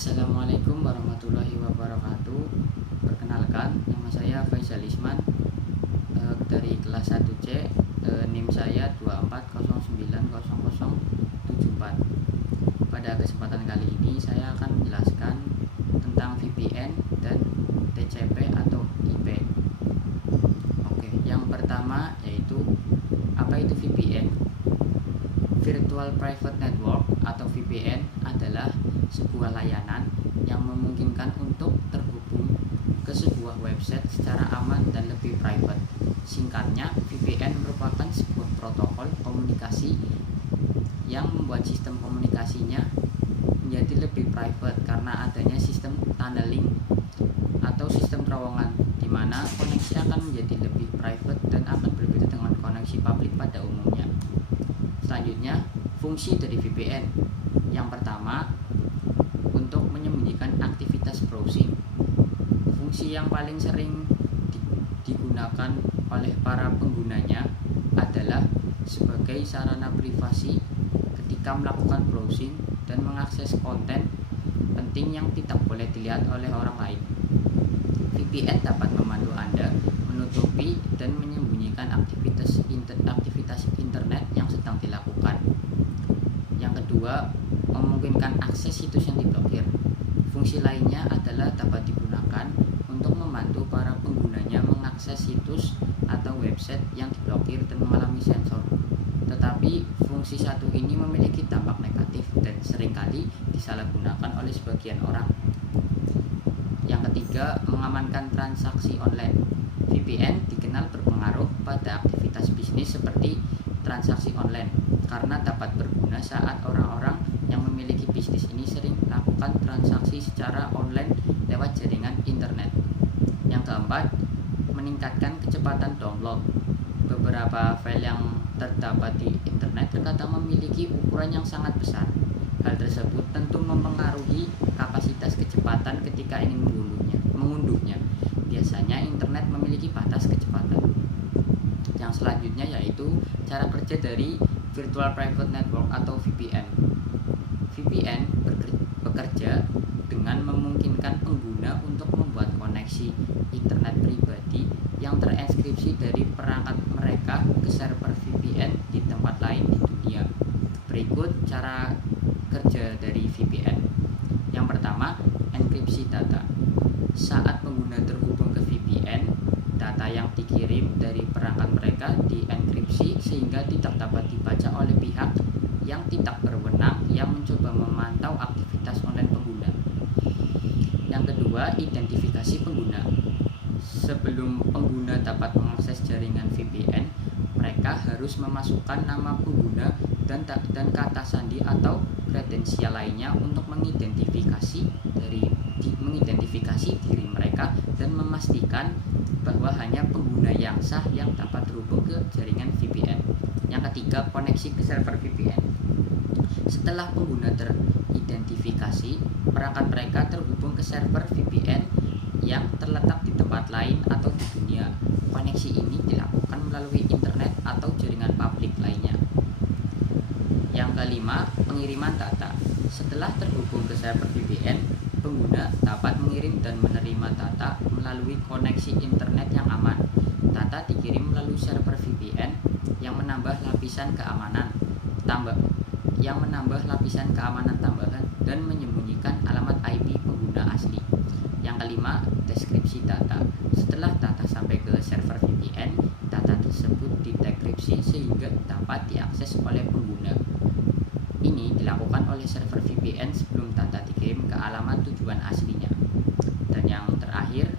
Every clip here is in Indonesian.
Assalamualaikum warahmatullahi wabarakatuh. Perkenalkan, nama saya Faisal Isman dari kelas 1C. NIM saya 240900074. Pada kesempatan kali ini saya akan menjelaskan tentang VPN dan TCP atau IP. Oke, yang pertama yaitu apa itu VPN? Virtual Private Network atau VPN adalah sebuah layanan yang memungkinkan untuk terhubung ke sebuah website secara aman dan lebih private. Singkatnya, VPN merupakan sebuah protokol komunikasi yang membuat sistem komunikasinya menjadi lebih private karena adanya sistem tunneling atau sistem terowongan, di mana koneksi akan menjadi lebih private dan akan berbeda dengan koneksi publik pada umumnya. Selanjutnya, fungsi dari VPN. Yang pertama, untuk menyembunyikan aktivitas browsing. Fungsi yang paling sering digunakan oleh para penggunanya adalah sebagai sarana privasi ketika melakukan browsing dan mengakses konten penting yang tidak boleh dilihat oleh orang lain. VPN dapat membantu Anda menutupi dan menyembunyikan aktivitas internet yang sedang dilakukan. Yang kedua, memungkinkan akses situs yang diblokir. Fungsi lainnya adalah dapat digunakan untuk membantu para penggunanya mengakses situs atau website yang diblokir dan mengalami sensor. Tetapi fungsi satu ini memiliki dampak negatif dan seringkali disalahgunakan oleh sebagian orang. Yang ketiga, mengamankan transaksi online. VPN dikenal berpengaruh pada aktivitas bisnis seperti transaksi online karena dapat berguna saat orang-orang yang memiliki bisnis ini sering melakukan transaksi secara online lewat jaringan internet. Yang keempat, meningkatkan kecepatan download. Beberapa file yang terdapat di internet terkadang memiliki ukuran yang sangat besar. Hal tersebut tentu mempengaruhi kapasitas kecepatan ketika ingin mengunduhnya. Biasanya internet memiliki batas kecepatan. Yang selanjutnya yaitu cara kerja dari Virtual Private Network atau VPN. VPN bekerja dengan memungkinkan pengguna untuk membuat koneksi internet pribadi yang terenkripsi dari perangkat mereka ke server VPN di tempat lain di dunia. Berikut cara kerja dari VPN. Yang pertama, enkripsi data. Saat pengguna terhubung ke VPN, data yang dikirim dari perangkat mereka dienkripsi sehingga tidak dapat dibaca oleh pihak yang tidak berwenang yang mencoba memantau aktivitas online pengguna. Yang kedua, identifikasi pengguna. Sebelum pengguna dapat mengakses jaringan VPN, mereka harus memasukkan nama pengguna dan kata sandi atau kredensial lainnya untuk mengidentifikasi diri mereka dan memastikan bahwa hanya pengguna yang sah yang dapat terhubung ke jaringan VPN. Yang ketiga, koneksi ke server VPN. Setelah pengguna teridentifikasi, perangkat mereka terhubung ke server VPN yang terletak di tempat lain atau di dunia. Koneksi ini dilakukan melalui internet atau jaringan publik lainnya. Yang kelima, pengiriman data. Setelah terhubung ke server VPN, pengguna dapat mengirim dan menerima data melalui koneksi internet yang aman. Data dikirim melalui server VPN yang menambah lapisan keamanan tambahan dan menyembunyikan alamat IP pengguna asli. Yang kelima, deskripsi data. Setelah data sampai ke server VPN, data tersebut didekripsi sehingga dapat diakses oleh pengguna. Ini dilakukan oleh server VPN sebelum data dikirim ke alamat tujuan aslinya. Dan yang terakhir,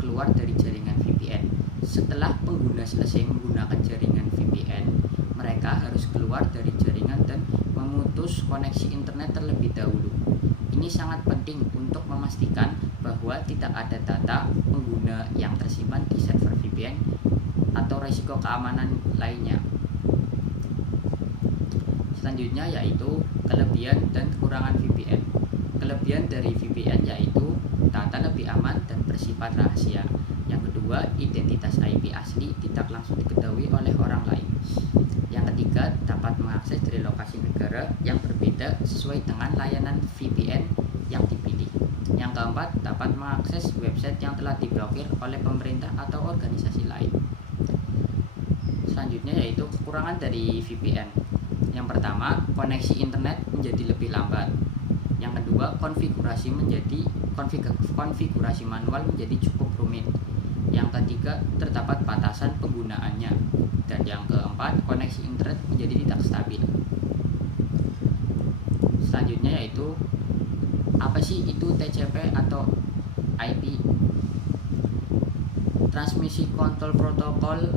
keluar dari jaringan VPN. Setelah pengguna selesai menggunakan jaringan VPN, mereka harus keluar dari jaringan dan memutus koneksi internet terlebih dahulu. Ini sangat penting untuk memastikan bahwa tidak ada data pengguna yang tersimpan di server VPN atau risiko keamanan lainnya. Selanjutnya yaitu kelebihan dan kekurangan VPN. Kelebihan dari VPN yaitu data lebih aman dan bersifat rahasia. Yang kedua, identitas IP asli tidak langsung diketahui oleh orang lain. Yang ketiga, dapat mengakses dari lokasi negara yang berbeda sesuai dengan layanan VPN yang Yang keempat, dapat mengakses website yang telah diblokir oleh pemerintah atau organisasi lain. Selanjutnya yaitu kekurangan dari VPN. Yang pertama, koneksi internet menjadi lebih lambat. Yang kedua, konfigurasi manual menjadi cukup rumit. Yang ketiga, terdapat batasan penggunaannya. Dan yang keempat, koneksi internet menjadi tidak stabil. Selanjutnya yaitu apa sih itu TCP atau IP? Transmisi Control Protocol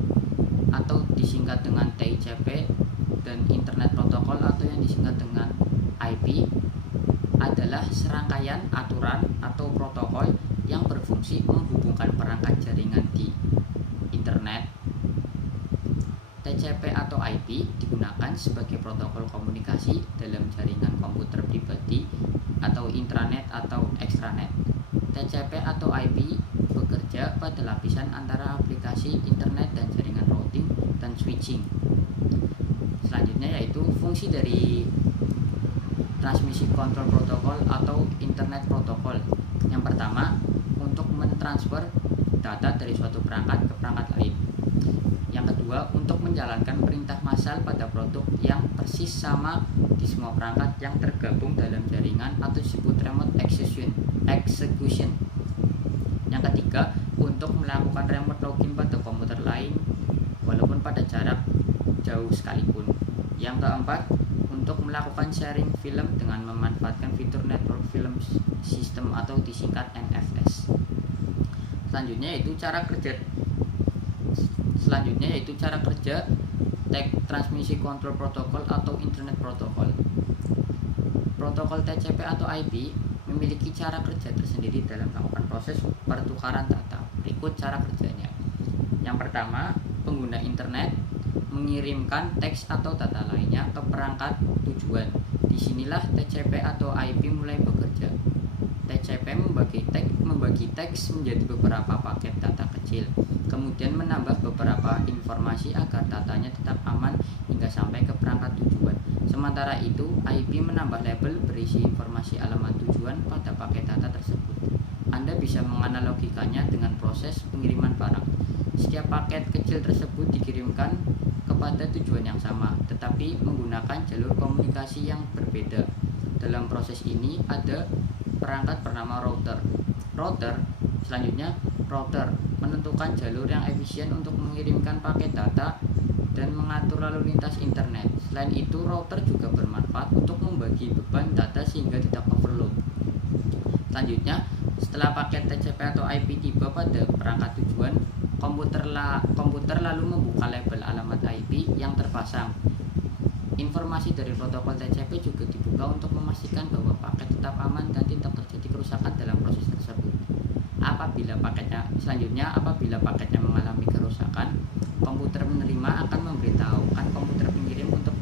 atau disingkat dengan TCP dan Internet Protocol atau yang disingkat dengan IP adalah serangkaian aturan atau protokol yang berfungsi menghubungkan perangkat jaringan di internet. TCP atau IP digunakan sebagai protokol komunikasi dalam jaringan komputer pribadi atau intranet atau extranet. TCP atau IP bekerja pada lapisan antara aplikasi internet dan jaringan routing dan switching. Selanjutnya yaitu fungsi dari transmisi kontrol protokol atau internet protokol. Yang pertama, untuk mentransfer data dari suatu perangkat ke perangkat lain. Yang kedua, untuk menjalankan perintah massal pada produk yang persis sama di semua perangkat yang tergabung dalam jaringan atau disebut remote execution. Yang ketiga, untuk melakukan remote login pada komputer lain walaupun pada jarak jauh sekalipun. Yang keempat, untuk melakukan sharing film dengan memanfaatkan fitur Network Film System atau disingkat NFS. Selanjutnya yaitu cara kerja transmisi kontrol protokol atau internet protokol. Protokol TCP atau IP memiliki cara kerja tersendiri dalam melakukan proses pertukaran data. Berikut cara kerjanya. Yang pertama, pengguna internet mengirimkan teks atau data lainnya ke perangkat tujuan. Disinilah TCP atau IP mulai bekerja. TCP membagi teks menjadi beberapa paket data kecil, kemudian menambah beberapa informasi agar datanya tetap aman hingga sampai ke perangkat tujuan. Sementara itu, IP menambah label berisi informasi alamat tujuan pada paket data tersebut. Anda bisa menganalogikannya dengan proses pengiriman barang. Setiap paket kecil tersebut dikirimkan kepada tujuan yang sama, tetapi menggunakan jalur komunikasi yang berbeda. Dalam proses ini ada perangkat bernama router. Selanjutnya, router menentukan jalur yang efisien untuk mengirimkan paket data dan mengatur lalu lintas internet. Selain itu, router juga bermanfaat untuk membagi beban data sehingga tidak overload. Selanjutnya, setelah paket TCP atau IP tiba pada perangkat tujuan, komputer lalu membuka label alamat IP yang terpasang. Informasi dari protokol TCP juga dibuka untuk memastikan bahwa paket tetap aman dan tidak terjadi kerusakan dalam proses tersebut. Apabila paketnya mengalami kerusakan, komputer penerima akan memberitahukan komputer pengirim untuk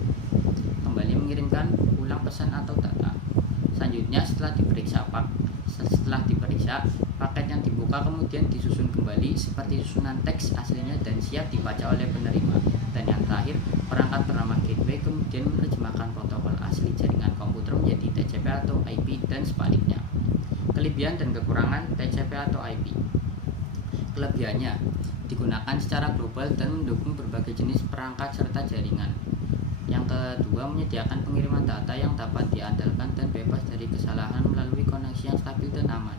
kembali mengirimkan ulang pesan atau data. Selanjutnya, setelah diperiksa, paket yang dibuka kemudian disusun kembali seperti susunan teks aslinya dan siap dibaca oleh penerima. Dan yang terakhir, perangkat bernama gateway kemudian menerjemahkan protokol asli jaringan komputer menjadi TCP atau IP dan sebaliknya. Kelebihan dan kekurangan TCP atau IP. Kelebihannya, digunakan secara global dan mendukung berbagai jenis perangkat serta jaringan. Yang kedua, menyediakan pengiriman data yang dapat diandalkan dan bebas dari kesalahan melalui koneksi yang stabil dan aman.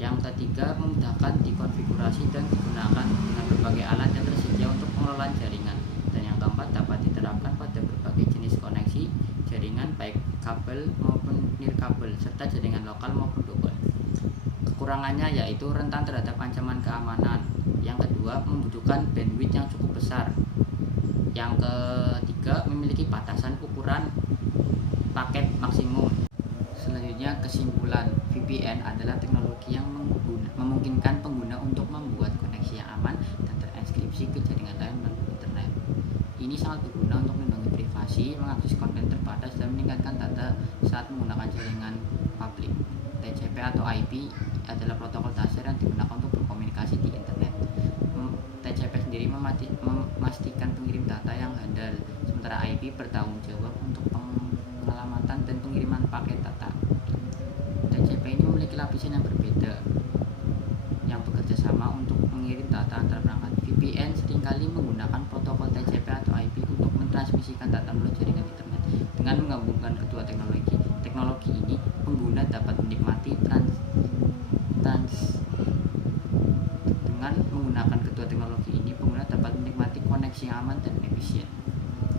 Yang ketiga, memudahkan dikonfigurasi dan digunakan dengan berbagai alat yang tersedia untuk pengelolaan jaringan. Dan yang keempat, dapat diterapkan pada berbagai jenis koneksi jaringan baik kabel maupun nirkabel serta jaringan lokal maupun global. Kekurangannya yaitu rentan terhadap ancaman keamanan. Yang kedua, membutuhkan bandwidth yang cukup besar. Yang ketiga, memiliki batasan ukuran paket maksimum. Selanjutnya, kesimpulan, VPN adalah teknologi yang memungkinkan pengguna untuk membuat koneksi yang aman dan terenkripsi ke jaringan lain melalui internet. Ini sangat berguna untuk melindungi privasi, mengakses konten terbatas, dan meningkatkan data saat menggunakan jaringan publik. TCP atau IP adalah protokol dasar yang digunakan untuk berkomunikasi di internet. TCP sendiri memastikan pengirim data yang handal, sementara IP bertanggung jawab untuk penyelamatan dan pengiriman paket data. TCP ini memiliki lapisan yang Dengan menggabungkan kedua teknologi ini, pengguna dapat menikmati dengan menggunakan kedua teknologi ini, pengguna dapat menikmati koneksi yang aman dan efisien.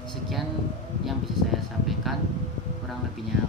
Sekian yang bisa saya sampaikan, kurang lebihnya